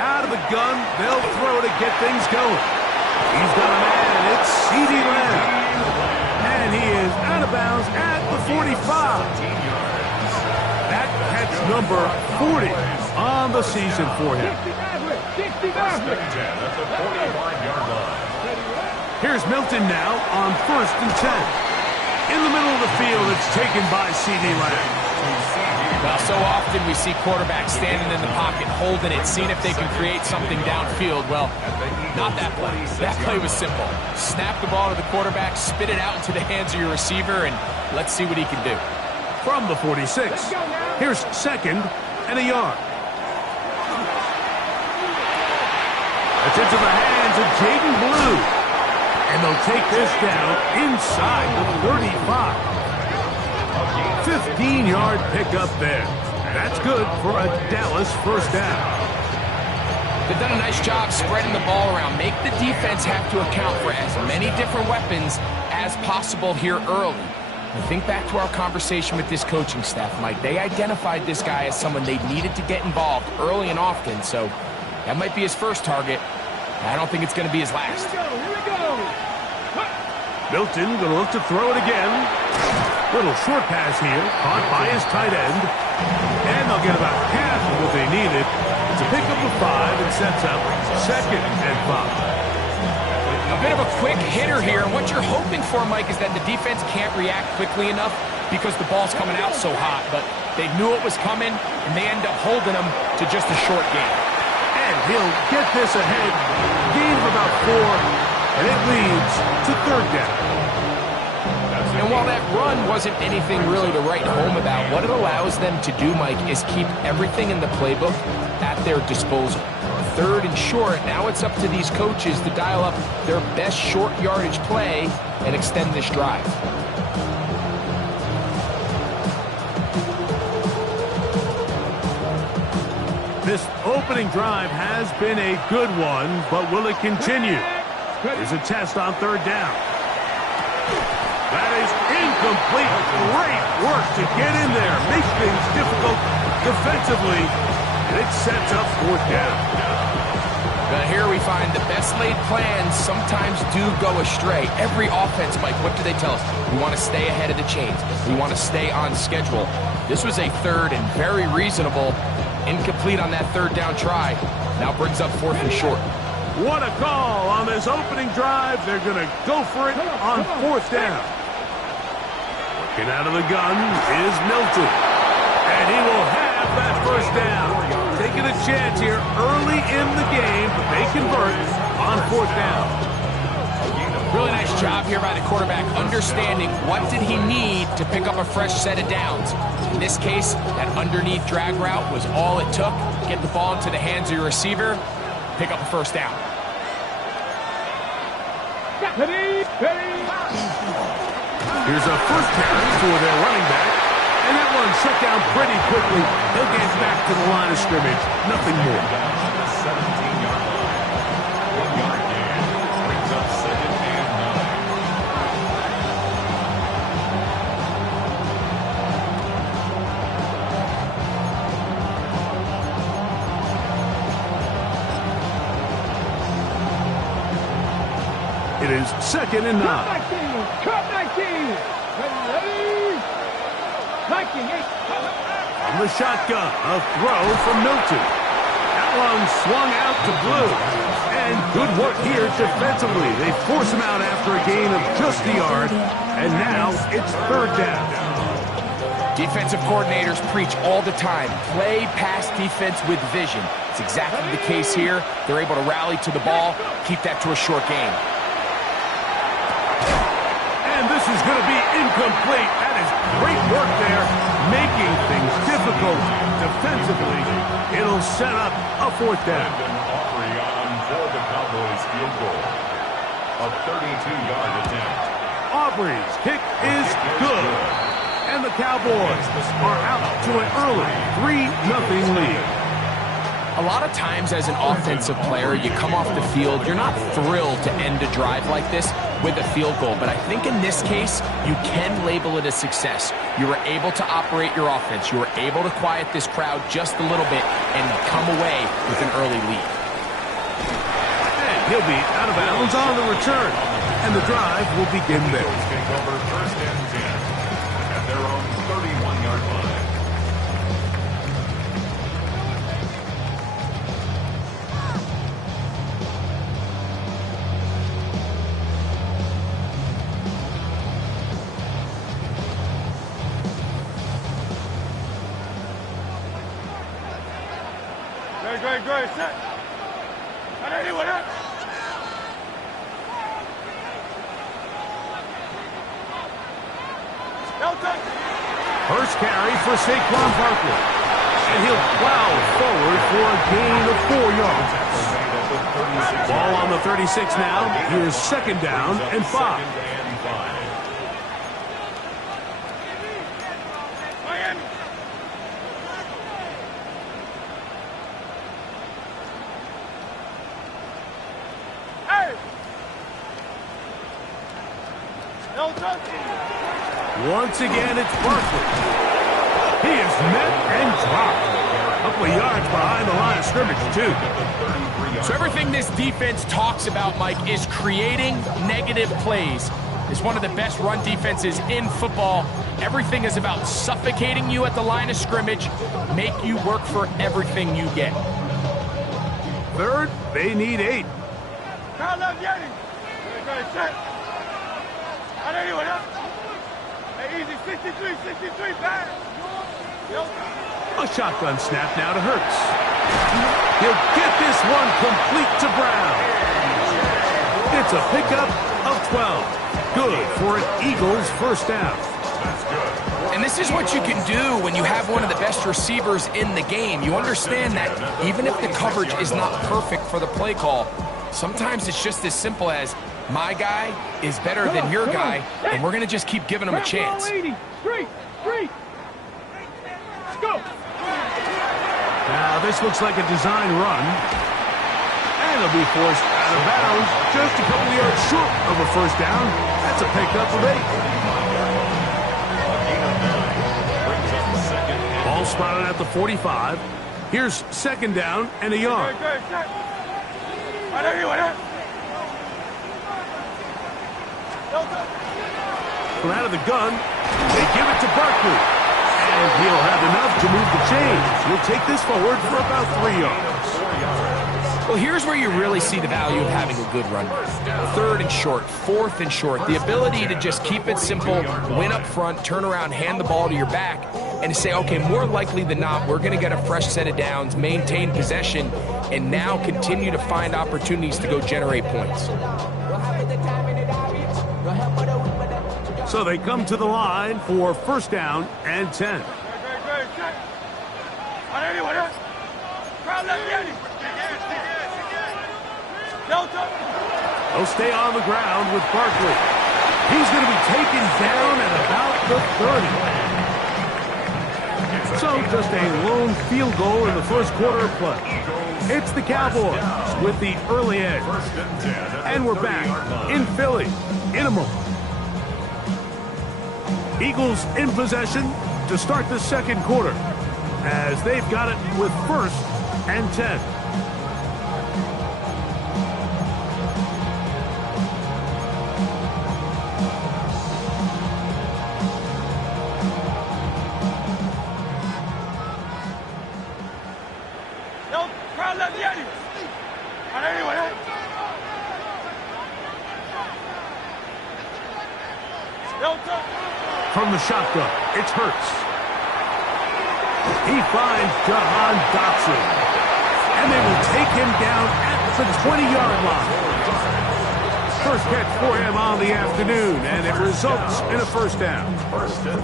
Out of the gun, they'll throw to get things going. He's got a man, it's C.D. Lamb. And he is out of bounds at the 45. That catch number 40 on the season for him. Here's Milton now on 1st and 10. In the middle of the field, it's taken by C.D. Lamb. Well, so often we see quarterbacks standing in the pocket, holding it, seeing if they can create something downfield. Well, not that play. That play was simple. Snap the ball to the quarterback, spit it out into the hands of your receiver, and let's see what he can do. From the 46, here's 2nd and a yard. It's into the hands of Jaden Blue. And they'll take this down inside the 35. 15-yard pickup there. That's good for a Dallas first down. They've done a nice job spreading the ball around. Make the defense have to account for as many different weapons as possible here early. And think back to our conversation with this coaching staff, Mike. They identified this guy as someone they needed to get involved early and often, so that might be his first target. I don't think it's going to be his last. Here we go. Milton going to look to throw it again. Little short pass here, caught by his tight end. And they'll get about half of what they needed to pick up the 5 and sets up 2nd and 5. A bit of a quick hitter here. And what you're hoping for, Mike, is that the defense can't react quickly enough because the ball's coming out so hot. But they knew it was coming, and they end up holding them to just a short game. And he'll get this ahead. Gain of about 4, and it leads to 3rd down. And while that run wasn't anything really to write home about, what it allows them to do, Mike, is keep everything in the playbook at their disposal. 3rd and short, now it's up to these coaches to dial up their best short yardage play and extend this drive. This opening drive has been a good one, but will it continue? Here's a test on 3rd down. That is incomplete. Great work to get in there. Make things difficult defensively. And it sets up 4th down. Now here we find the best laid plans sometimes do go astray. Every offense, Mike, what do they tell us? We want to stay ahead of the chains. We want to stay on schedule. This was a 3rd and very reasonable. Incomplete on that 3rd down try. Now brings up 4th and short. What a call on this opening drive. They're going to go for it on 4th down. Working out of the gun is Milton. And he will have that 1st down. Taking a chance here early in the game, but they convert on 4th down. Really nice job here by the quarterback, understanding what did he need to pick up a fresh set of downs. In this case, that underneath drag route was all it took. Get the ball into the hands of your receiver, pick up a 1st down. Here's a 1st carry for their running back, and that one shut down pretty quickly. He'll get back to the line of scrimmage, nothing more. 17-yard line. 1-yard gain brings up 2nd and 9. It is 2nd and 9. Cut 19. Ready. 19. From the shotgun, a throw from Milton. That one swung out to Blue. And good work here defensively. They force him out after a gain of just a yard. And now it's 3rd down. Defensive coordinators preach all the time, play pass defense with vision. It's exactly the case here. They're able to rally to the ball, keep that to a short game. And this is going to be incomplete. That is great work there, making things difficult defensively. It'll set up a 4th down. Aubrey on for the Cowboys field goal. A 32-yard attempt. Aubrey's kick is good. And the Cowboys are out to an early 3-0 lead. A lot of times as an offensive player, you come off the field, you're not thrilled to end a drive like this with a field goal. But I think in this case, you can label it a success. You were able to operate your offense. You were able to quiet this crowd just a little bit and come away with an early lead. And he'll be out of bounds on the return. And the drive will begin there. Take over first and 10 at their own 31-yard line. Great, set. Anyone else? First carry for Saquon Barkley. And he'll plow forward for a gain of 4 yards. Ball on the 36 now. Here's second down and 5. Once again, it's Barkley. He is met and dropped. A couple of yards behind the line of scrimmage, too. So everything this defense talks about, Mike, is creating negative plays. It's one of the best run defenses in football. Everything is about suffocating you at the line of scrimmage, make you work for everything you get. Third, they need 8. Easy, 63, back. A shotgun snap now to Hurts. He'll get this one complete to Brown. It's a pickup of 12. Good for an Eagles first down. And this is what you can do when you have one of the best receivers in the game. You understand that even if the coverage is not perfect for the play call, sometimes it's just as simple as, my guy is better than your guy, and we're going to just keep giving him a chance. Straight. Go. Now, this looks like a design run. And he'll be forced out of bounds just a couple of yards short of a first down. That's a pickup of 8. Ball spotted at the 45. Here's second down and a yard. From out of the gun, they give it to Barkley. And he'll have enough to move the chains. He'll take this forward for about 3 yards. Well, here's where you really see the value of having a good run. Third and short, fourth and short. The ability to just keep it simple, win up front, turn around, hand the ball to your back, and to say, okay, more likely than not, we're going to get a fresh set of downs, maintain possession, and now continue to find opportunities to go generate points. So they come to the line for first down and 10. They'll stay on the ground with Barkley. He's going to be taken down at about the 30. So just a lone field goal in the first quarter of play. It's the Cowboys with the early edge. And we're back in Philly in a moment. Eagles in possession to start the second quarter as they've got it with first and 10. From the shotgun, it's Hurts. He finds Jahan Dotson. And they will take him down at the 20-yard line. First catch for him on the afternoon, and it results in a first down.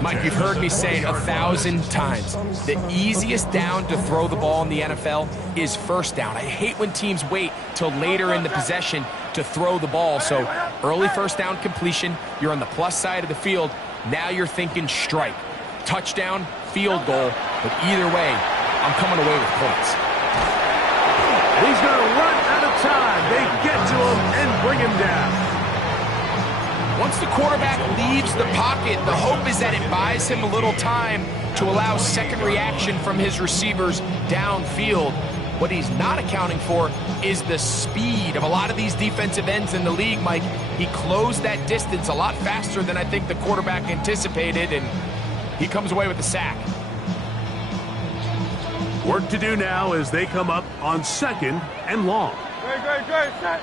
Mike, you've heard me say it 1,000 times. The easiest down to throw the ball in the NFL is first down. I hate when teams wait till later in the possession to throw the ball. So early first down completion, you're on the plus side of the field. Now you're thinking strike, touchdown, field goal, but either way, I'm coming away with points. And he's going to run out of time. They get to him and bring him down. Once the quarterback leaves the pocket, the hope is that it buys him a little time to allow second reaction from his receivers downfield. What he's not accounting for is the speed of a lot of these defensive ends in the league, Mike. He closed that distance a lot faster than I think the quarterback anticipated, and he comes away with the sack. Work to do now as they come up on 2nd and long. Great, set.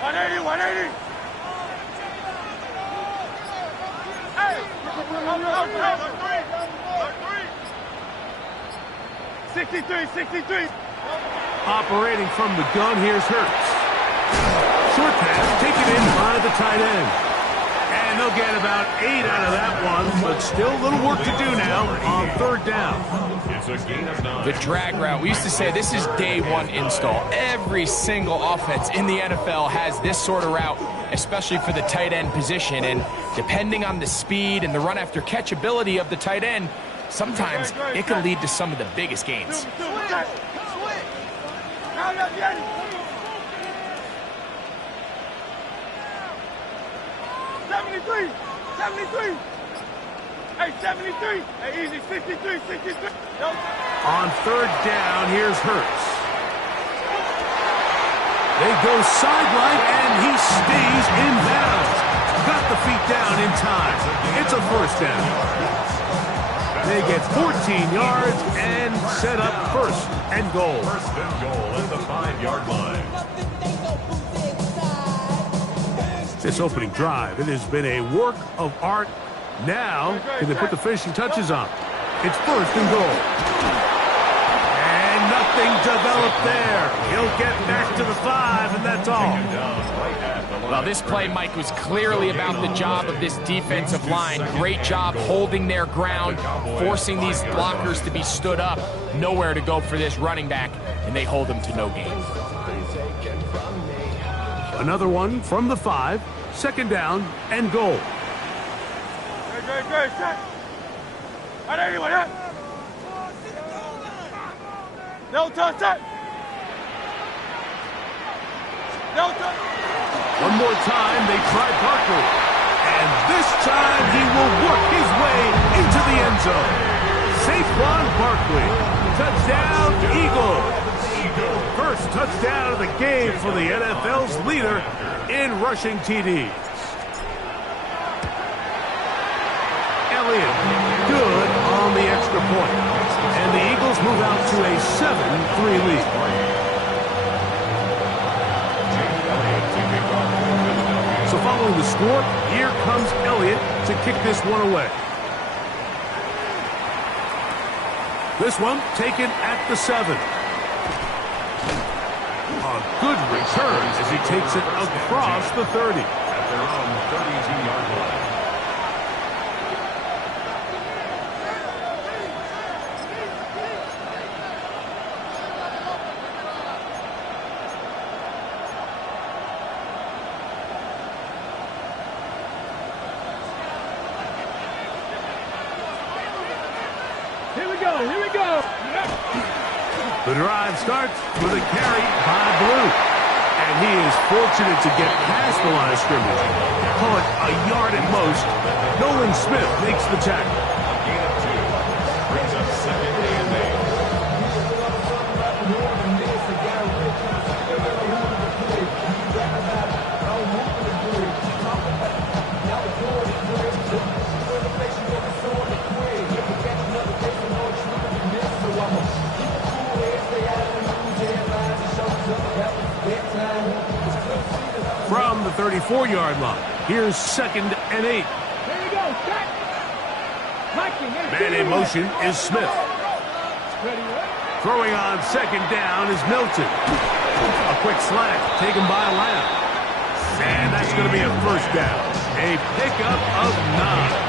180, 180. Hey! 63. Operating from the gun, here's Hurts. Short pass taken in by the tight end. And they'll get about 8 out of that one, but still a little work to do now on 3rd down. It's a gain of 9. The drag route, we used to say this is day one install. Every single offense in the NFL has this sort of route, especially for the tight end position. And depending on the speed and the run after catch ability of the tight end, sometimes it can lead to some of the biggest gains. 73. Hey, 73. Hey, easy. 63. Nope. On 3rd down, here's Hurts. They go sideline, and he stays in bounds. Got the feet down in time. It's a 1st down. They get 14 yards and set up 1st and goal. 1st and goal at the 5-yard line. This opening drive, it has been a work of art. Now, can they put the finishing touches on? It's 1st and goal. And nothing developed there. He'll get back to the 5, and that's all. Well, this play, Mike, was clearly about the job of this defensive line. Great job holding their ground, forcing these blockers to be stood up. Nowhere to go for this running back, and they hold him to no gain. Another one from the 5, 2nd down and goal. Great, set. 180, 180. No touch, set. No touch. One more time, they try Barkley. And this time, he will work his way into the end zone. Saquon Barkley. Touchdown, Eagles. First touchdown of the game for the NFL's leader in rushing TDs. Elliott, good on the extra point. And the Eagles move out to a 7-3 lead. So following the score, here comes Elliott to kick this one away. This one taken at the 7. A good return as he takes it across the 30. At their own 32-yard line. Here we go. The drive starts with a carry by Blue. And he is fortunate to get past the line of scrimmage. Call it a yard at most. Nolan Smith makes the tackle. Gain of 2. Brings up 2nd and 8. From the 34-yard line, here's 2nd and 8. Here we go. Set. Man in motion is Smith. Throwing on 2nd down is Milton. A quick slant taken by Lamb. And that's going to be a 1st down. A pickup of 9.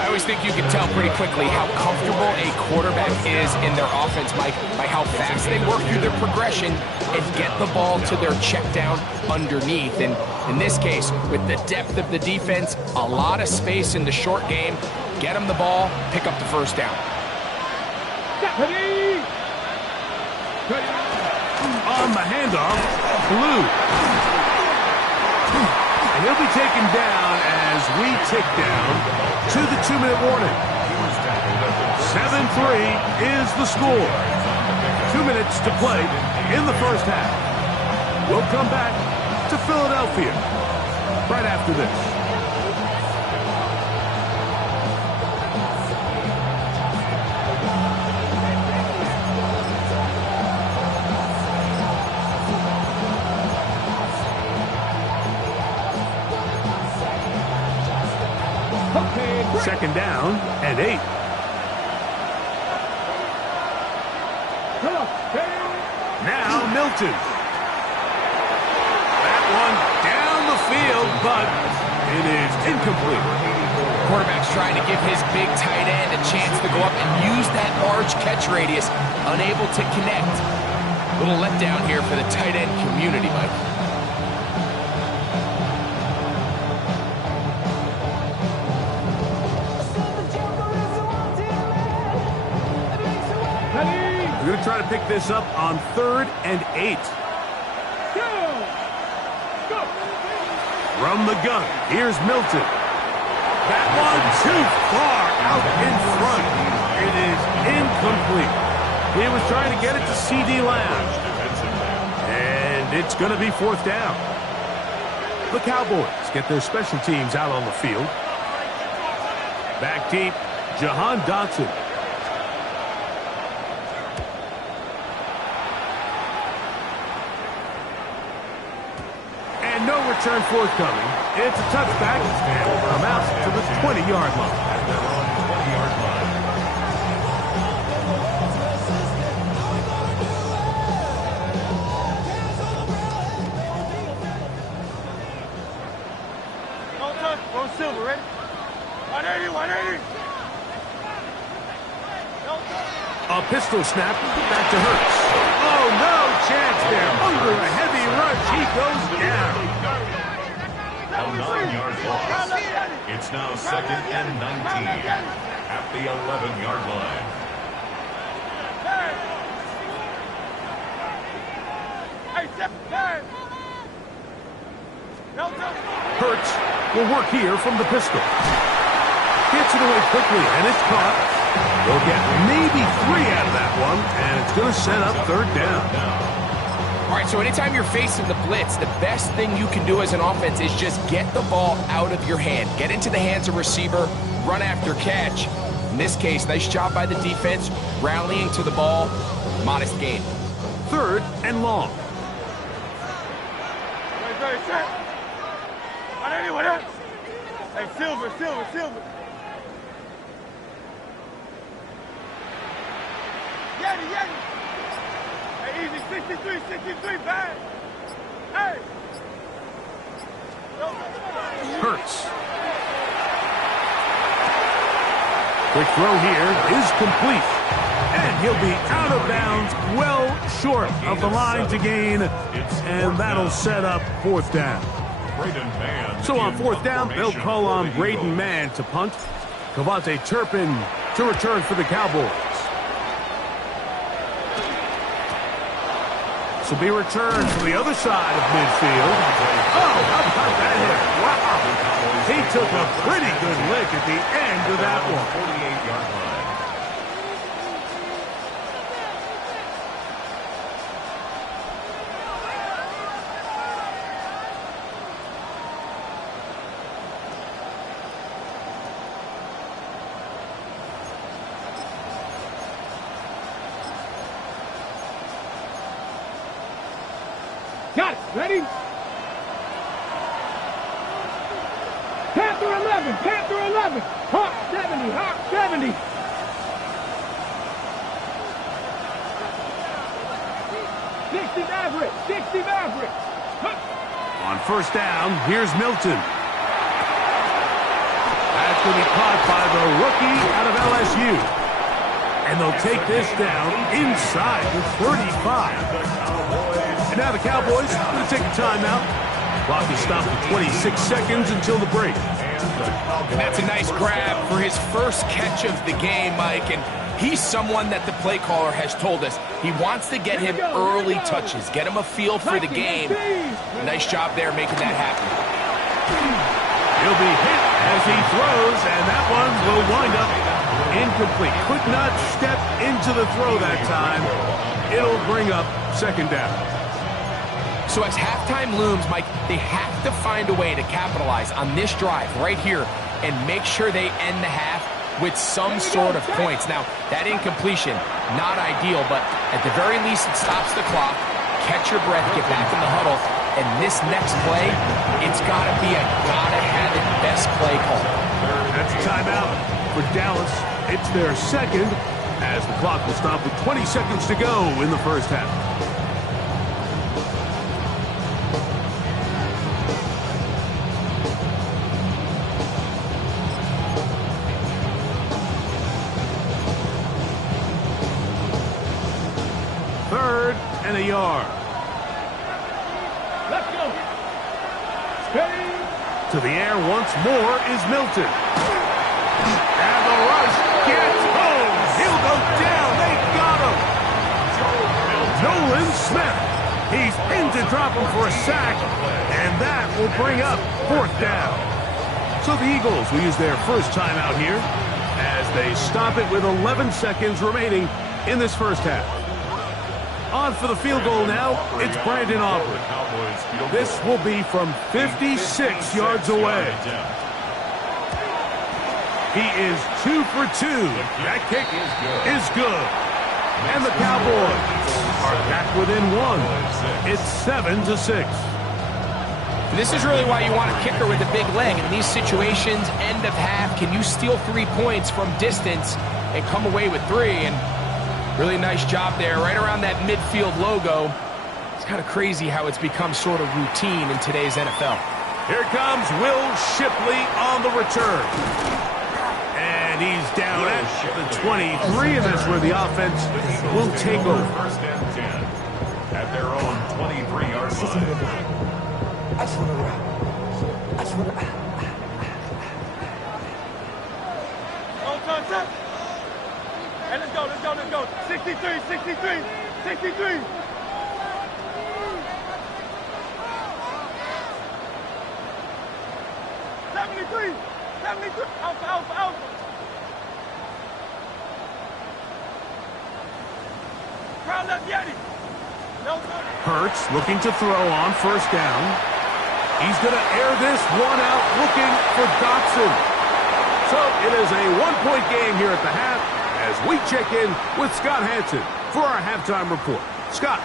I always think you can tell pretty quickly how comfortable a quarterback is in their offense, Mike, by how fast they work through their progression and get the ball to their check down underneath. And in this case, with the depth of the defense, a lot of space in the short game, get them the ball, pick up the 1st down. On the handoff, Blue. And he'll be taken down as we tick down to the 2-minute warning. 7-3 is the score. 2 minutes to play in the first half. We'll come back to Philadelphia right after this. Second down and 8. Now Milton. That one down the field, but it is incomplete. Quarterback's trying to give his big tight end a chance to go up and use that large catch radius, unable to connect. Little letdown here for the tight end community, Mike. We're going to try to pick this up on 3rd and 8. Go! From the gun, here's Milton. That one too far out in front. It is incomplete. He was trying to get it to C.D. Lamb. And it's going to be 4th down. The Cowboys get their special teams out on the field. Back deep, Jahan Dotson. No return forthcoming. It's a touchback, and will come out to the 20-yard line. Don't touch. Go silver, ready? 180, 180. Don't touch. A pistol snap back to Hurts. Oh, no chance there. Under a heavy rush, he goes down. A 9-yard loss. It's now 2nd and 19 at the 11-yard line. Hey, step back. Don't touch. Hurts will work here from the pistol. Gets it away quickly, and it's caught. They'll get maybe 3 out of that one, and it's going to set up 3rd down. All right, so anytime you're facing the blitz, the best thing you can do as an offense is just get the ball out of your hand. Get into the hands of receiver, run after catch. In this case, nice job by the defense, rallying to the ball. Modest gain. 3rd and long. Ready, set. 180, 180. Hey, silver. Yeti. Hey, easy, 63, bang. Hey. Hurts. Quick throw here is complete. And he'll be out of bounds, well short of the line to gain. And that'll set up 4th down. So on 4th down, they'll call on Braden Mann to punt. Kavante Turpin to return for the Cowboys. This will be returned from the other side of midfield. Oh, how about that hit? Wow. He took a pretty good lick at the end of that one. 48-yard line. Got it. Ready? Panther 11. Hawk 70. 60 Maverick. On 1st down, here's Milton. That's going to be caught by the rookie out of LSU. And they'll take this down inside the 35. And now the Cowboys are going to take a timeout. Clock is stopped at 26 seconds until the break. And that's a nice grab for his first catch of the game, Mike. And he's someone that the play caller has told us he wants to get him early touches, get him a feel for the game. Nice job there making that happen. He'll be hit as he throws, and that one will wind up incomplete. Could not step into the throw that time. It'll bring up second down. So as halftime looms, Mike, they have to find a way to capitalize on this drive right here and make sure they end the half with some sort of points. Now, that incompletion, not ideal, but at the very least it stops the clock. Catch your breath, get back in the huddle, and this next play, it's got to be a gotta-have-it best play call. That's a timeout for Dallas. It's their second, as the clock will stop with 20 seconds to go in the first half. Third and a yard. Let's go. Steady. To the air once more is Milton. And the rush gets home. He'll go down. They got him. Nolan Smith. He's in to drop him for a sack. And that will bring up fourth down. So the Eagles will use their first timeout here as they stop it with 11 seconds remaining in this first half. On for the field goal now, it's Brandon Aubrey. This will be from 56 yards away. He is 2 for 2. That kick is good. And the Cowboys are back within one. It's 7-6. This is really why you want a kicker with a big leg. In these situations, end of half, can you steal 3 points from distance and come away with 3? And really nice job there, right around that midfield logo. It's kind of crazy how it's become sort of routine in today's NFL. Here comes Will Shipley on the return. And he's down at the 23, and that's where the offense will take over. First and 10 at their own 23-yard line. I just want to rap. I just want to... Hey, let's go, let's go, let's go. 63, 63, 63. Alpha, alpha, alpha. Crowd left Yeti. No good. Hurts looking to throw on first down. He's going to air this one out looking for Dotson. So it is a one-point game here at the half as we check in with Scott Hansen for our halftime report. Scott.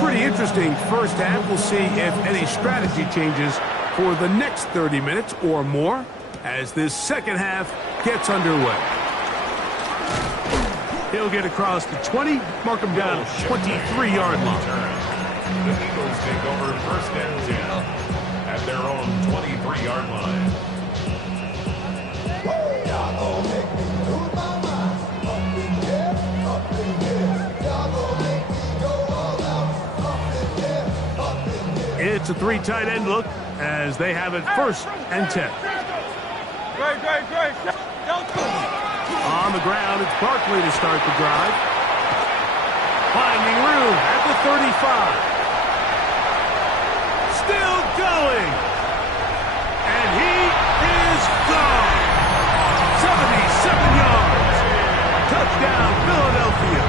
Pretty interesting first half. We'll see if any strategy changes for the next 30 minutes or more as this second half gets underway. He'll get across the 20, mark him down 23-yard line. The Eagles take over first and 10 at their own 23-yard line. It's a 3 tight end look as they have it first and 10. Great. On the ground, it's Barkley to start the drive. Finding room at the 35. Still going. And he is gone. 77 yards. Touchdown, Philadelphia.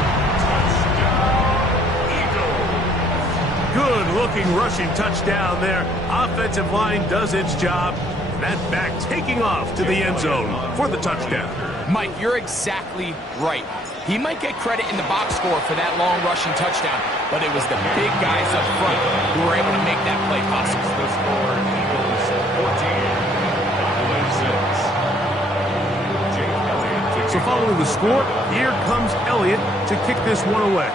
Good-looking rushing touchdown there. Offensive line does its job. That back taking off to the end zone for the touchdown. Mike, you're exactly right. He might get credit in the box score for that long rushing touchdown, but it was the big guys up front who were able to make that play possible. The score, Eagles 14, Cowboys 6. Jake Elliott. So following the score, here comes Elliott to kick this one away.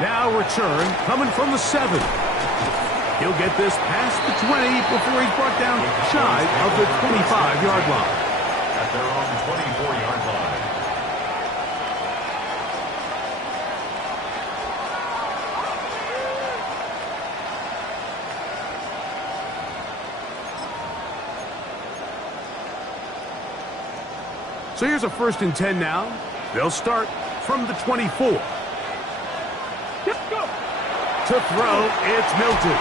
Now return coming from the 7. He'll get this past the 20 before he's brought down shy of the 25-yard line. At their own 24-yard line. So here's a 1st and 10 now. They'll start from the 24. To throw, it's Milton.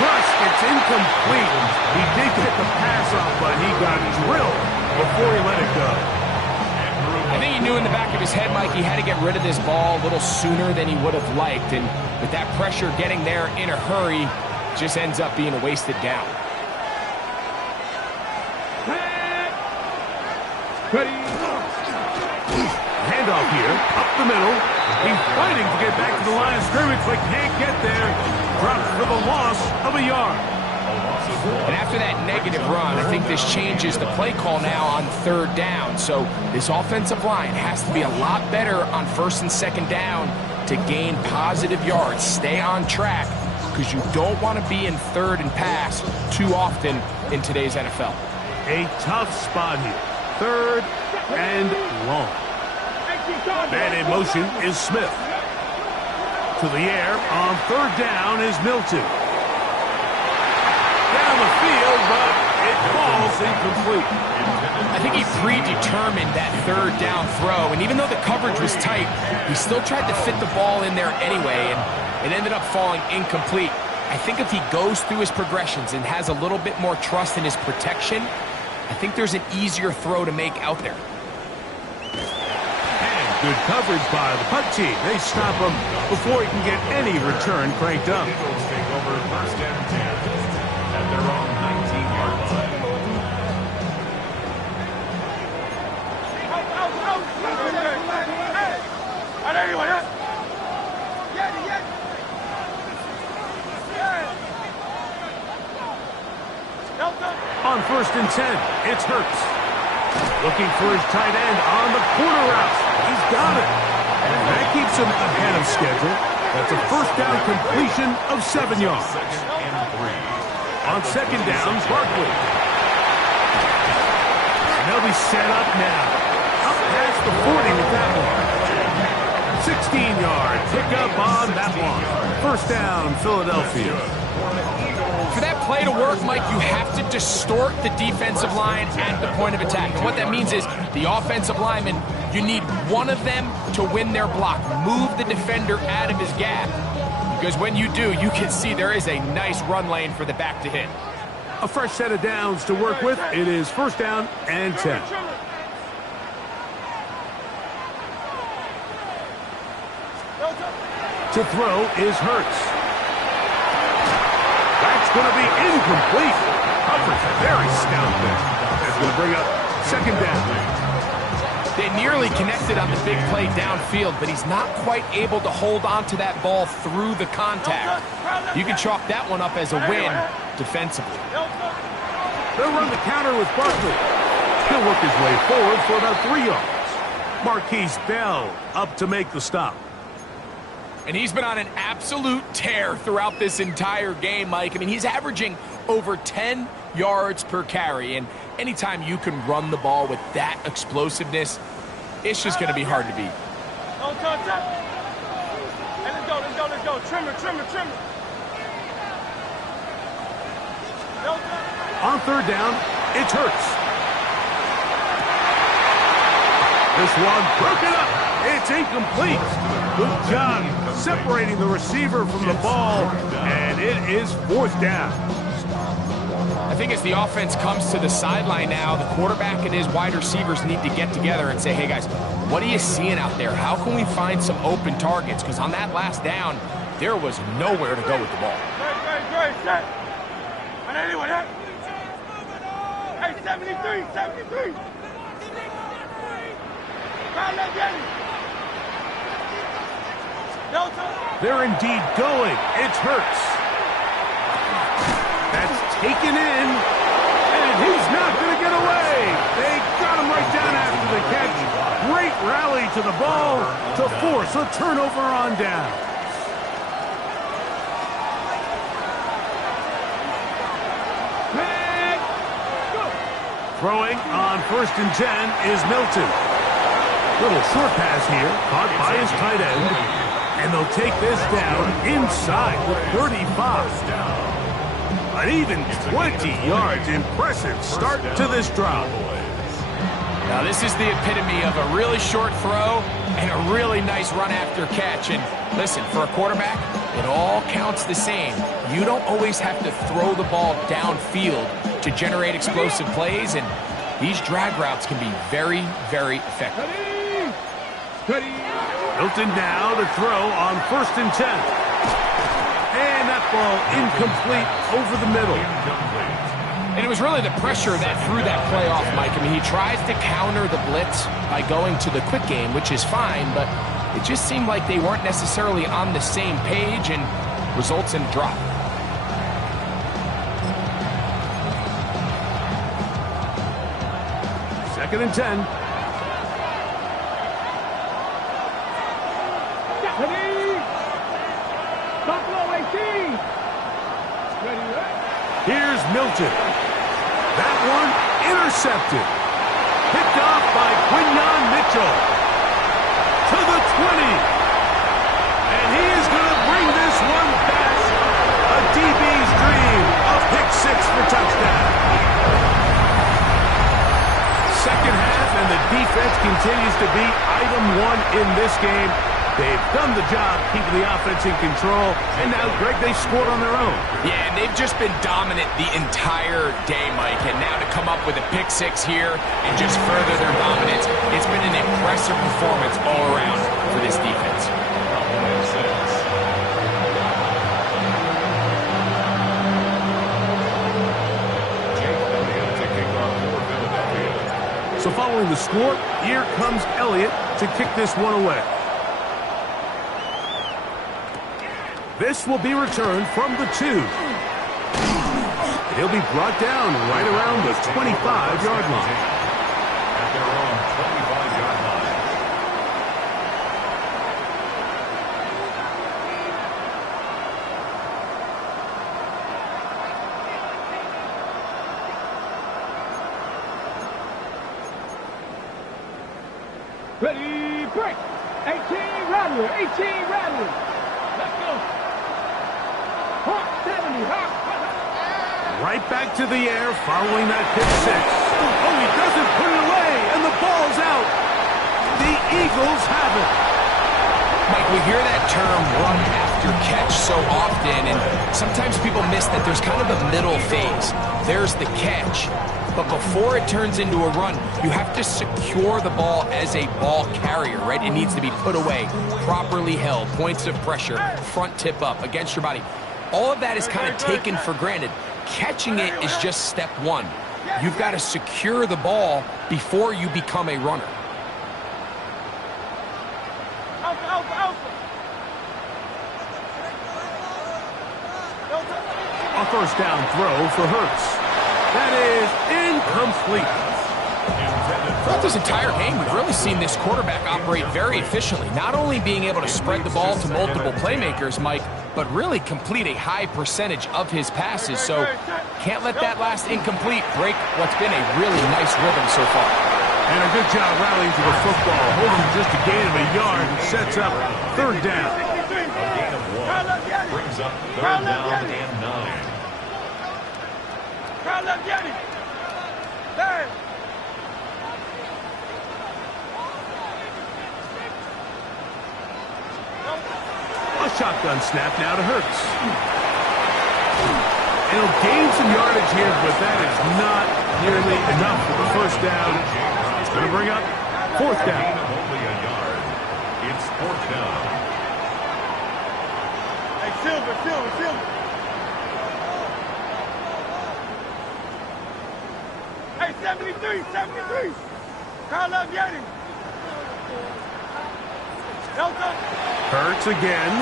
Thrust, it's incomplete. He did get the pass off, but he got drilled before he let it go. I think he knew in the back of his head, Mike, he had to get rid of this ball a little sooner than he would have liked. And with that pressure getting there in a hurry, just ends up being a wasted down. Handoff here, up the middle. He's fighting to get back to the line of scrimmage, but can't get there. Dropped for the loss of a yard. And after that negative run, I think this changes the play call now on 3rd down. So this offensive line has to be a lot better on 1st and 2nd down to gain positive yards. Stay on track, because you don't want to be in 3rd and pass too often in today's NFL. A tough spot here. 3rd and long. Man in motion is Smith. To the air on 3rd down is Milton. Down the field, but it falls incomplete. I think he predetermined that 3rd down throw, and even though the coverage was tight, he still tried to fit the ball in there anyway, and it ended up falling incomplete. I think if he goes through his progressions and has a little bit more trust in his protection, I think there's an easier throw to make out there. Good coverage by the punt team. They stop him before he can get any return cranked up. Eagles take over 1st and 10 at their own 19-yard line. On 1st and 10, it's Hurts. Looking for his tight end on the corner route. He's got it. And that keeps him ahead of schedule. That's a 1st down completion of 7 yards. 2nd and 3. On 2nd down, Barkley. And they'll be set up now. Up past the 40 with that one. 16-yard pickup on that one. 1st down, Philadelphia. For that play to work, Mike, you have to distort the defensive line at the point of attack. And what that means is the offensive lineman, you need one of them to win their block. Move the defender out of his gap. Because when you do, you can see there is a nice run lane for the back to hit. A fresh set of downs to work with. It is 1st down and 10. To throw is Hurts. That's going to be incomplete. Coverage very stout there. That's going to bring up 2nd down. They nearly connected on the big play downfield, but he's not quite able to hold on to that ball through the contact. You can chalk that one up as a win defensively. They'll run the counter with Barkley. He'll work his way forward for about 3 yards. Marquise Bell up to make the stop. And he's been on an absolute tear throughout this entire game, Mike. I mean, he's averaging over 10 yards per carry. And anytime you can run the ball with that explosiveness, it's just going to be hard to beat. Let's go. Trimmer. On 3rd down, it's Hurts. This one broken up. It's incomplete. Good job separating the receiver from the ball, and it is 4th down. I think as the offense comes to the sideline now, the quarterback and his wide receivers need to get together and say, hey, guys, what are you seeing out there? How can we find some open targets? Because on that last down, there was nowhere to go with the ball. Great, set. And anyway, hey, 73. They're indeed going. It's Hurts. That's taken in, and he's not going to get away. They got him right down after the catch. Great rally to the ball to force a turnover on down. Throwing on 1st and 10 is Milton. Little short pass here, caught by his tight end. And they'll take this down inside the 35. An even 20 yards. Impressive start to this drive. Now this is the epitome of a really short throw and a really nice run after catch. And listen, for a quarterback, it all counts the same. You don't always have to throw the ball downfield to generate explosive plays, and these drag routes can be very, very effective. Milton now to throw on 1st and 10. And that ball incomplete over the middle. And it was really the pressure that threw that play off, Mike. I mean, he tries to counter the blitz by going to the quick game, which is fine, but it just seemed like they weren't necessarily on the same page and results in a drop. Second and 10. Here's Milton. That one intercepted. Picked off by Quinyon Mitchell. To the 20. And he is going to bring this one past a DB's dream. A pick 6 for touchdown. Second half, and the defense continues to be item 1 in this game. They've done the job keeping the offense in control, and now, Greg, they scored on their own. Yeah, and they've just been dominant the entire day, Mike, and now to come up with a pick 6 here and just further their dominance, it's been an impressive performance all around for this defense. So following the score, here comes Elliott to kick this one away. This will be returned from the 2. He'll be brought down right around the 25-yard line. At their own 25-yard line. Ready, break. 18 Rattler, 18 Rattler. Let's go. Right back to the air following that pick 6. Oh, he doesn't put it away, and the ball's out. The Eagles have it. Mike, we hear that term run after catch so often, and sometimes people miss that there's kind of a middle phase. There's the catch, but before it turns into a run, you have to secure the ball as a ball carrier, right? It needs to be put away, properly held, points of pressure, front tip up against your body. All of that is kind of taken for granted. Catching it is just step 1. You've got to secure the ball before you become a runner. A first down throw for Hurts. That is incomplete. Throughout this entire game, we've really seen this quarterback operate very efficiently, not only being able to spread the ball to multiple playmakers, Mike, but really complete a high percentage of his passes. So can't let that last incomplete break what's been a really nice rhythm so far. And a good job rallying to the football, holding just a gain of a yard and sets up third down. A gain of 1 brings up third down and 9. A shotgun snap now to Hurts. He'll gain some yardage here, but that is not nearly enough for the first down. It's going to bring up fourth down. A gain of only a yard. It's fourth down. Hey, Silver. Hey, 73. Carl Yeti. Hurts again.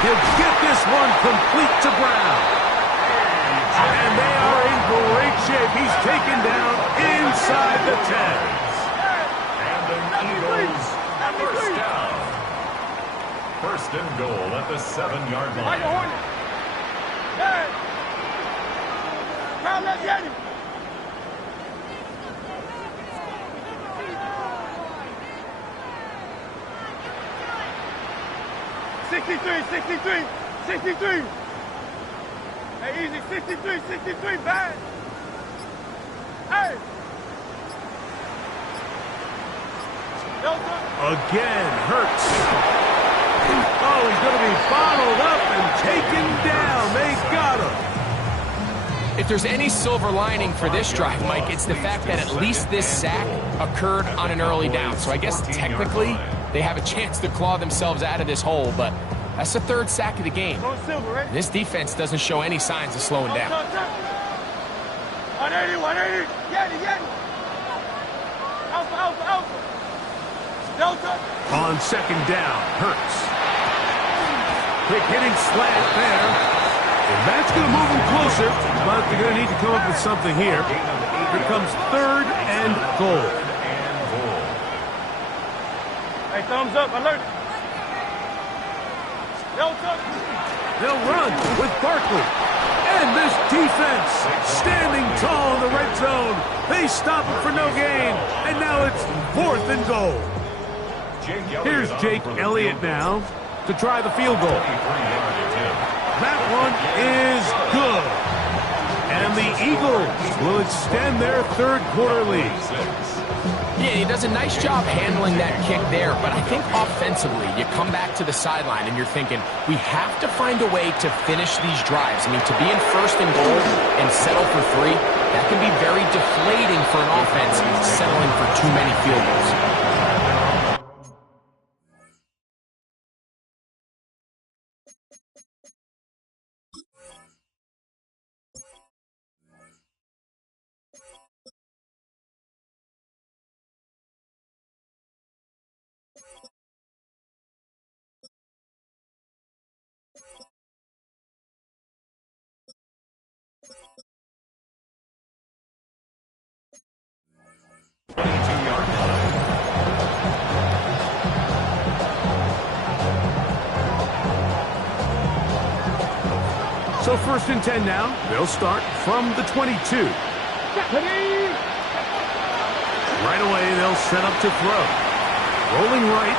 He'll get this one complete to Brown. And they are in great shape. He's taken down inside the 10. And the Eagles first down. First and goal at the 7-yard line. let's get him. $63. Hey, easy, 63, bad. Hey. Again, Hurts. Oh, he's going to be bottled up and taken down. They got him. If there's any silver lining for this drive, Mike, it's the fact that at least this sack occurred on an early down. So I guess technically they have a chance to claw themselves out of this hole, but that's the third sack of the game. This defense doesn't show any signs of slowing down. 180. Get it. Alpha. Delta. On second down, Hurts. Quick hitting slant there. And that's going to move them closer, but they're going to need to come up with something here. Here comes third and goal. Hey, thumbs up, alert. Delta. They'll run with Barkley. And this defense standing tall in the red zone. They stop it for no gain. And now it's fourth and goal. Here's Jake Elliott now to try the field goal. That one is good. And the Eagles will extend their third quarter lead. Yeah, he does a nice job handling that kick there, but I think offensively, you come back to the sideline and you're thinking, we have to find a way to finish these drives. I mean, to be in first and goal and settle for 3, that can be very deflating for an offense settling for too many field goals. So first and 10 now. They'll start from the 22. Right away, they'll set up to throw. Rolling right.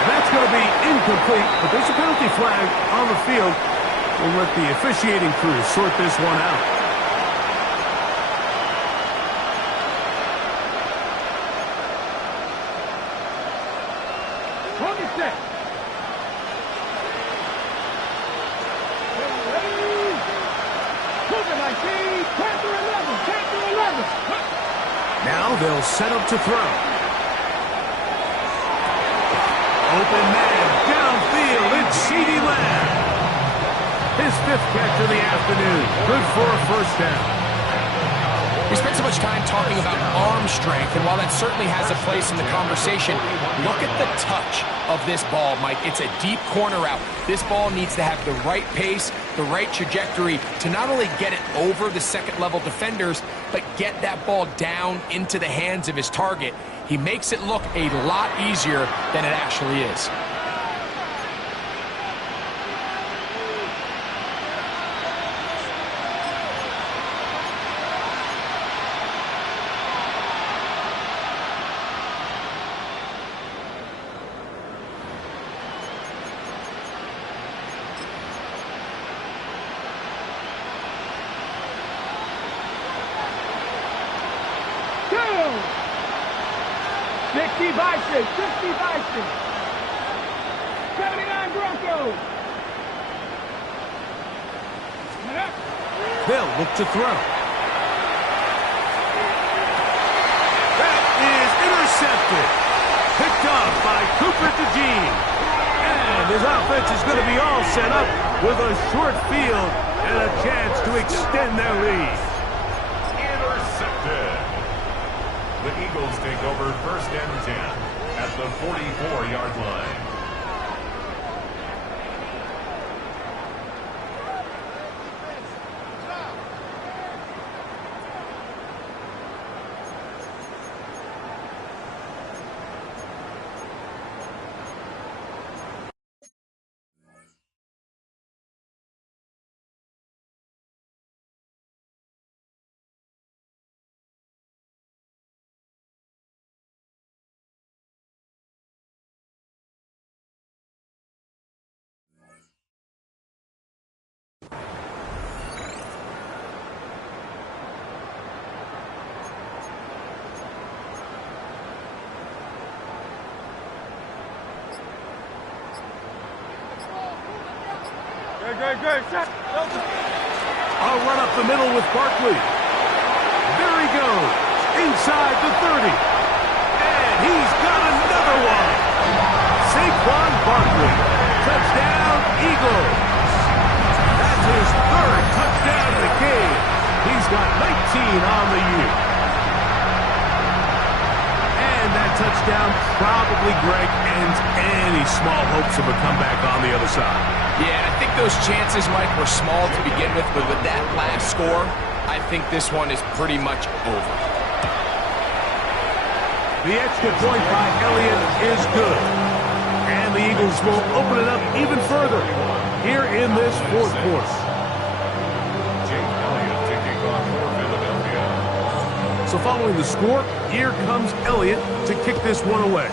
And that's going to be incomplete, but there's a penalty flag on the field. We'll let the officiating crew sort this one out. Now they'll set up to throw. Open man, downfield, it's CeeDee Lamb. His 5th catch of the afternoon. Good for a first down. We spent so much time talking about arm strength, and while that certainly has a place in the conversation, look at the touch of this ball, Mike. It's a deep corner route. This ball needs to have the right pace, the right trajectory to not only get it over the second-level defenders, but get that ball down into the hands of his target. He makes it look a lot easier than it actually is. Bison, 60 Bison. 79 Broncos. They'll look to throw. That is intercepted. Picked off by Cooper DeJean. And his offense is going to be all set up with a short field and a chance to extend their lead. Intercepted. The Eagles take over first and 10 at the 44-yard line. Great. I'll run up the middle with Barkley. There he goes, inside the 30. And he's got another one. Saquon Barkley, touchdown Eagles. That's his third touchdown of the game. He's got 19 on the year. And that touchdown probably, Greg, ends any small hopes of a comeback on the other side. Yeah, I think those chances, Mike, were small to begin with, but with that last score, I think this one is pretty much over. The extra point by Elliott is good. And the Eagles will open it up even further here in this fourth quarter. So following the score, here comes Elliott to kick this one away.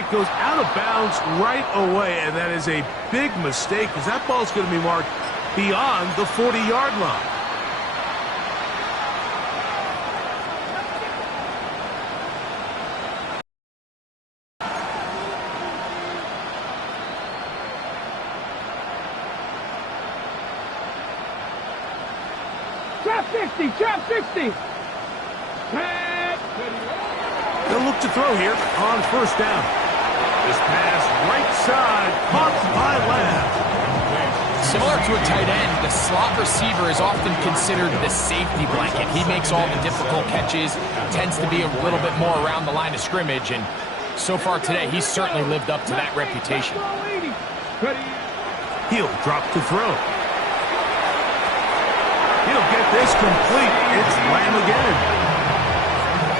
It goes out of bounds right away, and that is a big mistake because that ball's going to be marked beyond the 40-yard line. Trap 60. They'll look to throw here on first down. This pass right side caught by Lamb. Similar to a tight end, the slot receiver is often considered the safety blanket. He makes all the difficult catches, tends to be a little bit more around the line of scrimmage, and so far today, he's certainly lived up to that reputation. He'll drop to throw. He'll get this complete. It's Lamb again.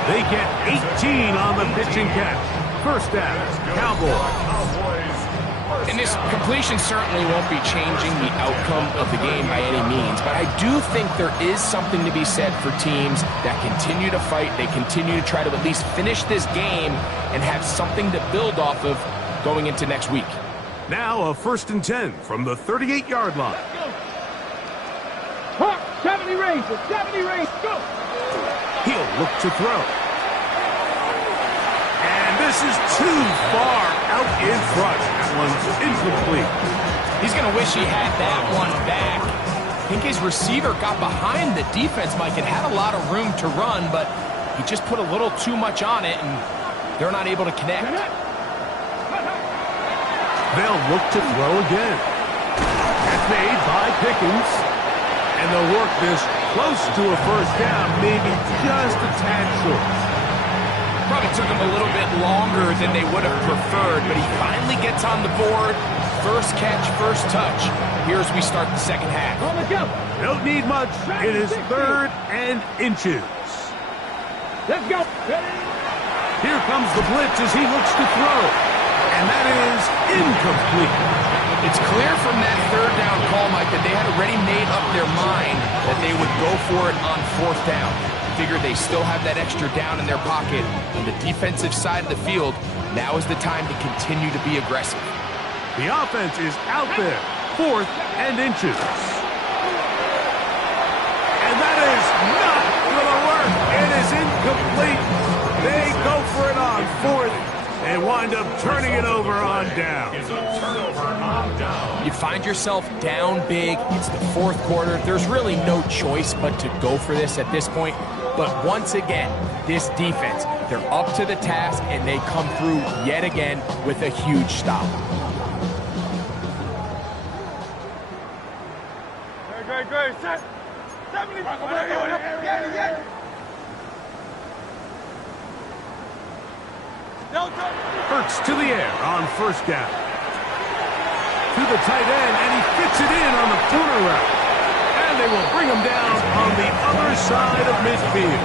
They get 18 on the pitch and catch. First down, Cowboys. And this completion certainly won't be changing the outcome of the game by any means, but I do think there is something to be said for teams that continue to fight. They continue to try to at least finish this game and have something to build off of going into next week. Now a 1st and 10 from the 38-yard line. 70 range, go! He'll look to throw. And this is too far out in front. That one's incomplete. He's going to wish he had that one back. I think his receiver got behind the defense, Mike, and had a lot of room to run, but he just put a little too much on it, and they're not able to connect. They'll look to throw again. That's made by Pickens. And they'll work this close to a first down, maybe just a tad short. Probably took him a little bit longer than they would have preferred, but he finally gets on the board. First catch, first touch. Here as we start the second half. Don't need much. It is 3rd and inches. Let's go. Here comes the blitz as he looks to throw. And that is incomplete. It's clear from that third down call, Mike, that they had already made up their mind that they would go for it on 4th down. Figured they still have that extra down in their pocket. On the defensive side of the field, now is the time to continue to be aggressive. The offense is out there. 4th and inches. And that is not going to work. It is incomplete. They go for it on 4th. And wind up turning it over on down. You find yourself down big. It's the 4th quarter. There's really no choice but to go for this at this point. But once again, this defense, they're up to the task, and they come through yet again with a huge stop. Great. Set. 70. Hurts to the air on first down. To the tight end, and he fits it in on the corner route. And they will bring him down on the other side of midfield.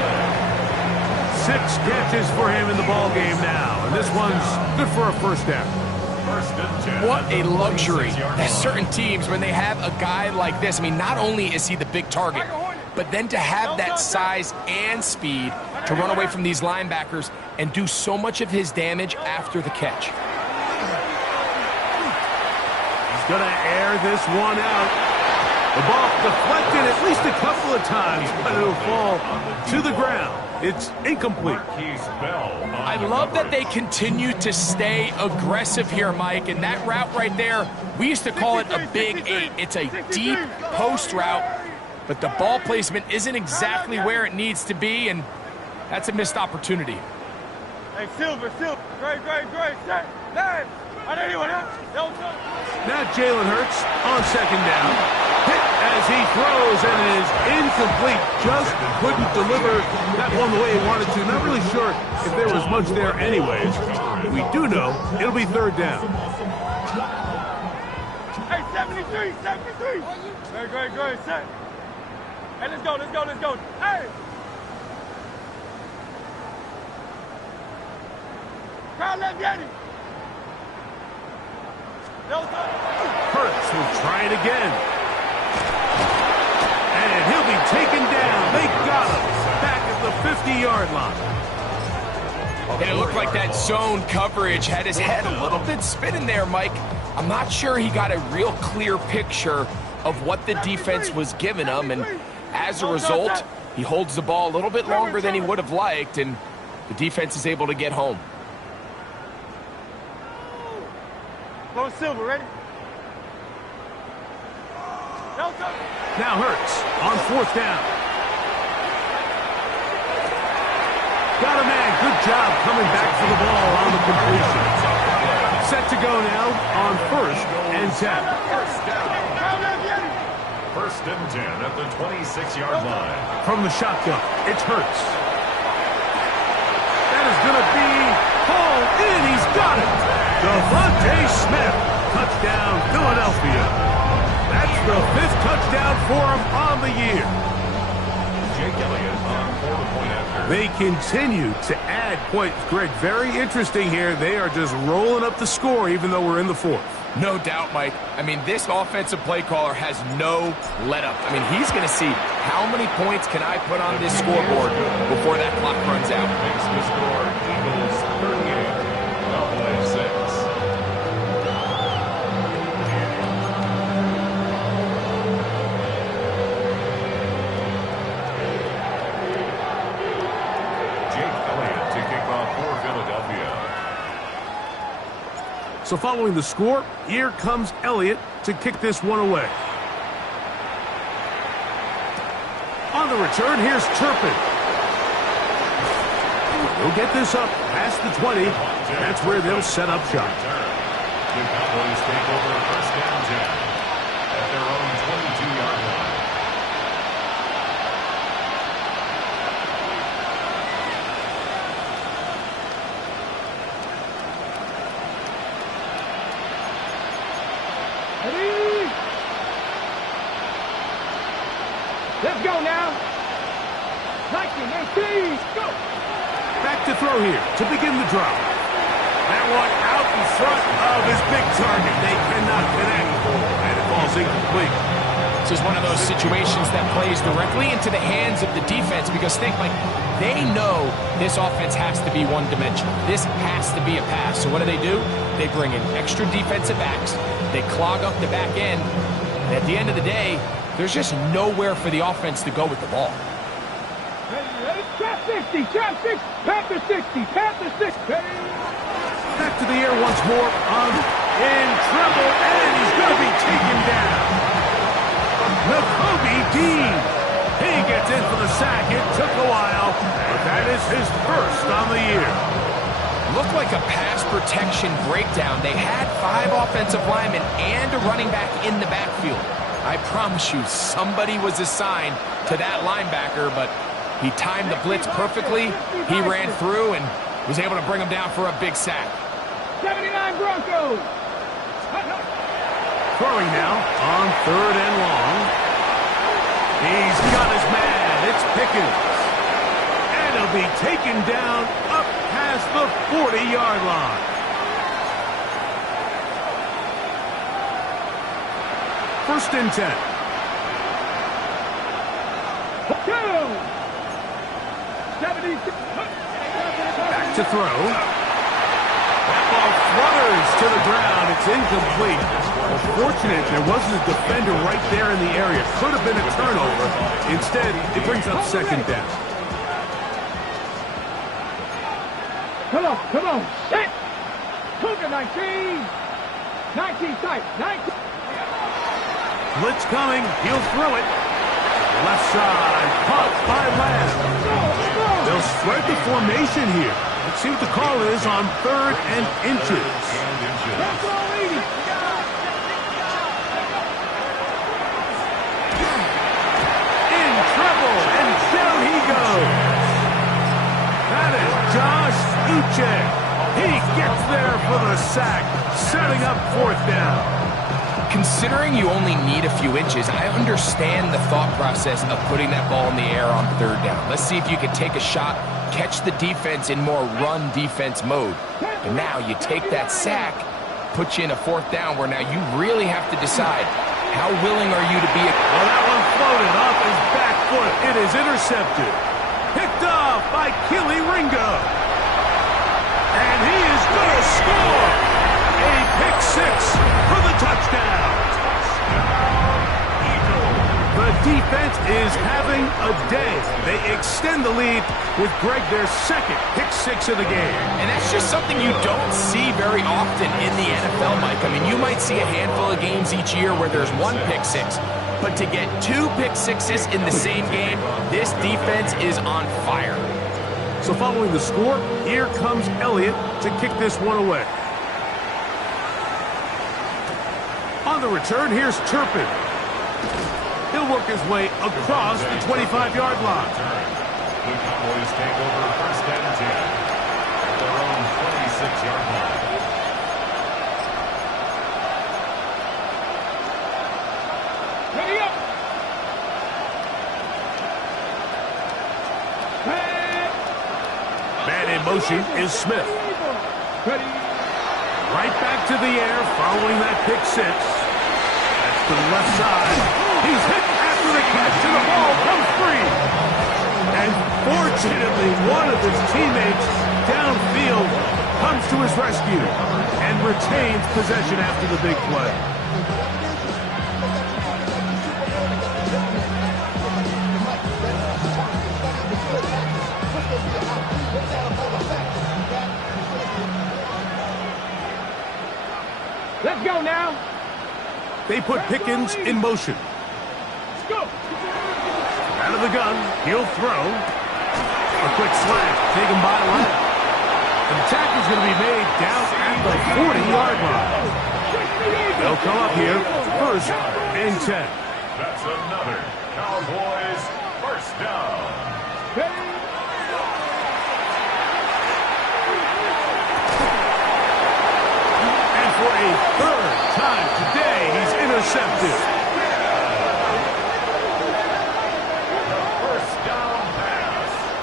6 catches for him in the ballgame now. And this one's good for a first down. What a luxury. There's certain teams, when they have a guy like this, I mean, not only is he the big target, but then to have that size and speed to run away from these linebackers and do so much of his damage after the catch. He's going to air this one out. The ball deflected at least a couple of times, but it'll fall to the ground. It's incomplete. I love that they continue to stay aggressive here, Mike, and that route right there, we used to call it a big 8. It's a deep post route, but the ball placement isn't exactly where it needs to be, and that's a missed opportunity. Hey, Silver, great, set, nine. I know you want to. Now Jalen Hurts on second down. Hit as he throws, and it is incomplete. Just couldn't deliver that one the way he wanted to. Not really sure if there was much there anyways. We do know it'll be third down. Hey, 73. Great, set. Hey, let's go. Hey! Crowd left Yeti. Hurts will try it again. And he'll be taken down. They got him back at the 50-yard line. And it looked like that zone coverage had his head a little bit spinning there, Mike. I'm not sure he got a real clear picture of what the defense was giving him, and as a result, he holds the ball a little bit longer than he would have liked, and the defense is able to get home. Low Silver, ready? Now Hurts on fourth down. Got a man. Good job coming back for the ball on the completion. Set to go now on first and 10. First and 10 at the 26-yard line. From the shotgun, it's Hurts. That is going to be hauled in. He's got it. Devontae Smith. Touchdown, Philadelphia. That's the 5th touchdown for him on the year. Jake Elliott on 4-point after. They continue to add points. Greg, very interesting here. They are just rolling up the score even though we're in the 4th. No doubt, Mike. I mean, this offensive play caller has no let-up. I mean, he's going to see how many points can I put on this scoreboard before that clock runs out. Makes the score Eagles 38, Cowboys 6. Jake Elliott to kick off for Philadelphia. So following the score, here comes Elliott to kick this one away. On the return, here's Turpin. He'll get this up past the 20. That's where they'll set up shop. The Cowboys take over first and 10 at their own 22-yard line. Let's go now. 19, 18, go. Back to throw here to begin the drive. That one out in front of his big target. They cannot connect, and it falls incomplete. This is one of those situations that plays directly into the hands of the defense because think, like, they know this offense has to be one-dimensional. This has to be a pass. So what do? They bring in extra defensive backs. They clog up the back end. And at the end of the day, there's just nowhere for the offense to go with the ball. Ready, trap 60, Panther 60, Panther 60. Back to the air once more in trouble, and he's going to be taken down. Nakobe Dean. He gets in for the sack. It took a while, but that is his first on the year. Looked like a pass protection breakdown. They had 5 offensive linemen and a running back in the backfield. I promise you, somebody was assigned to that linebacker, but he timed the blitz perfectly. He ran through and was able to bring him down for a big sack. 79 Broncos. Throwing now on third and long. He's got his man. It's Pickens. And he'll be taken down up past the 40-yard line. First and 10. Back to throw. That ball flutters to the ground. It's incomplete. Well, fortunate there wasn't a defender right there in the area. Could have been a turnover. Instead, it brings up second down. Come on, come on. Hit. Cougar 19. 19 tight. 19. Blitz coming. He'll throw it. Left side. Caught by Lamb. They'll spread the formation here. Let's see what the call is on 3rd and inches. In trouble, and down he goes. That is Josh Uche. He gets there for the sack, setting up 4th down. Considering you only need a few inches, I understand the thought process of putting that ball in the air on 3rd down. Let's see if you can take a shot, catch the defense in more run defense mode. And now you take that sack, put you in a 4th down where now you really have to decide how willing are you to be. Well, that one floated off his back foot. It is intercepted. Picked off by Keely Ringo. And he is going to score. A pick 6 for the touchdown. The defense is having a day. They extend the lead with Greg their 2nd pick 6 of the game. And that's just something you don't see very often in the NFL, Mike. I mean, you might see a handful of games each year where there's 1 pick 6. But to get 2 pick 6s in the same game, this defense is on fire. So following the score, here comes Elliott to kick this one away. On the return, here's Turpin. He'll work his way across the 25-yard line. The Cowboys take over 1st and 10 at their own 26-yard line. Ready up. Man in motion is Smith. Ready. Right back to the air following that pick 6. That's to the left side. He's hit after the catch and the ball comes free. And fortunately, one of his teammates downfield comes to his rescue and retains possession after the big play. Let's go now. They put Pickens in motion. Let's go. Out of the gun, he'll throw. A quick slant taken by Lamb. The tackle's going to be made down at the 40-yard line. They'll come up here, 1st and 10. That's another Cowboys 1st down. And for a 3rd time today, he's intercepted.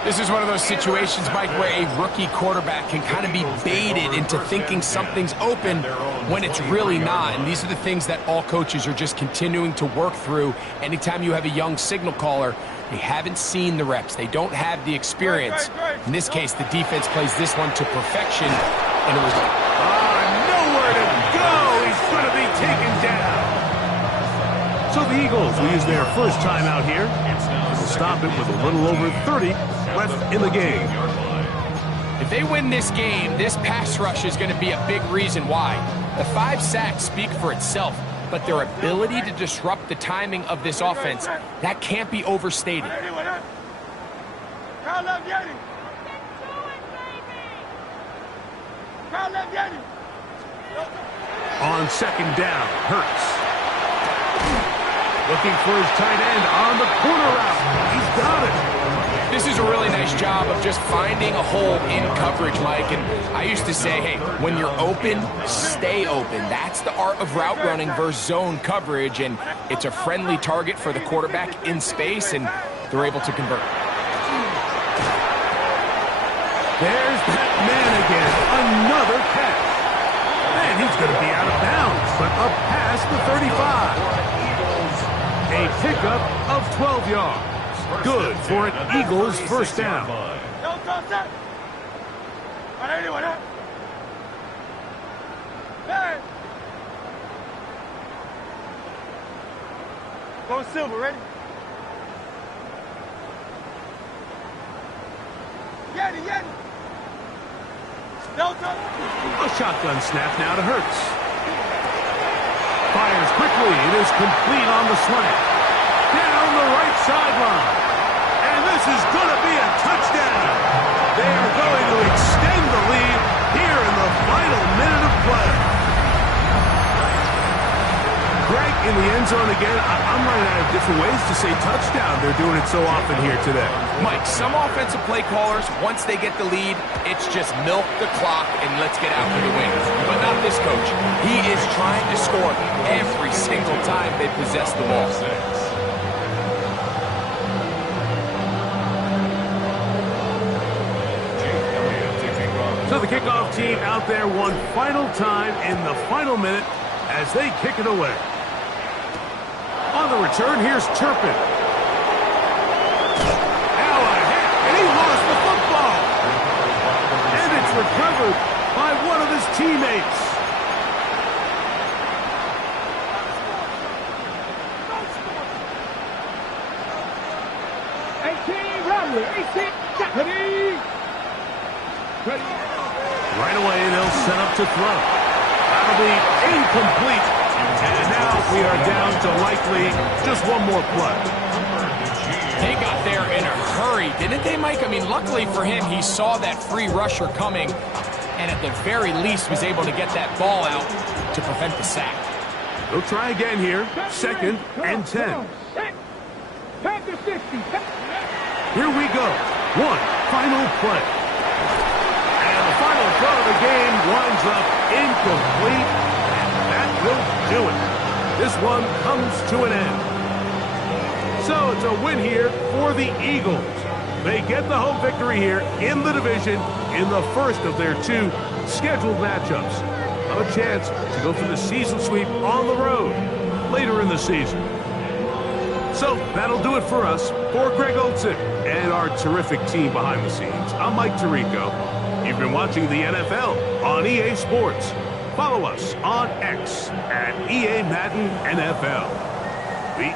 This is one of those situations, Mike, where a rookie quarterback can kind of be baited into thinking something's open when it's really not. And these are the things that all coaches are just continuing to work through. Anytime you have a young signal caller, they haven't seen the reps. They don't have the experience. In this case, the defense plays this one to perfection. And it was nowhere to go. He's going to be taken down. So the Eagles will use their 1st time out here. They'll stop it with a little over 30 left in the game. If they win this game, this pass rush is going to be a big reason why. The 5 sacks speak for itself, but their ability to disrupt the timing of this offense, that can't be overstated. On 2nd down, Hurts. Looking for his tight end on the corner route. He's got it. This is a really nice job of just finding a hole in coverage, Mike. And I used to say, hey, when you're open, stay open. That's the art of route running versus zone coverage. And it's a friendly target for the quarterback in space, and they're able to convert. There's that man again. Another catch. And he's going to be out of bounds, but up past the 35. A pickup of 12 yards. Good for an Eagles 1st down. Go Silver, ready? Yeti. A shotgun snap now to Hurts. Fires quickly. It is complete on the slant. Down the right sideline. And this is going to be a touchdown. They are going to extend the lead here in the final minute of play. Greg, in the end zone again. I'm running out of different ways to say touchdown. They're doing it so often here today. Mike, some offensive play callers, once they get the lead, it's just milk the clock and let's get out for the win. But not this coach. He is trying to score every single time they possess the ball. So the kickoff team out there one final time in the final minute as they kick it away. On the return, here's Turpin. Now a hit, and he lost the football. And it's recovered by one of his teammates. Right away, they'll set up to throw. That'll be incomplete. And now we are down to likely just one more play. They got there in a hurry, didn't they, Mike? I mean, luckily for him, he saw that free rusher coming and at the very least was able to get that ball out to prevent the sack. They'll try again here. 2nd and 10. Here we go. One final play. And the final throw of the game winds up incomplete. And that will do it. This one comes to an end. So it's a win here for the Eagles. They get the home victory here in the division in the first of their 2 scheduled matchups. A chance to go for the season sweep on the road later in the season. So that'll do it for us. For Greg Olson and our terrific team behind the scenes, I'm Mike Tirico. You've been watching the NFL on EA Sports. Follow us on X at EA Madden NFL. The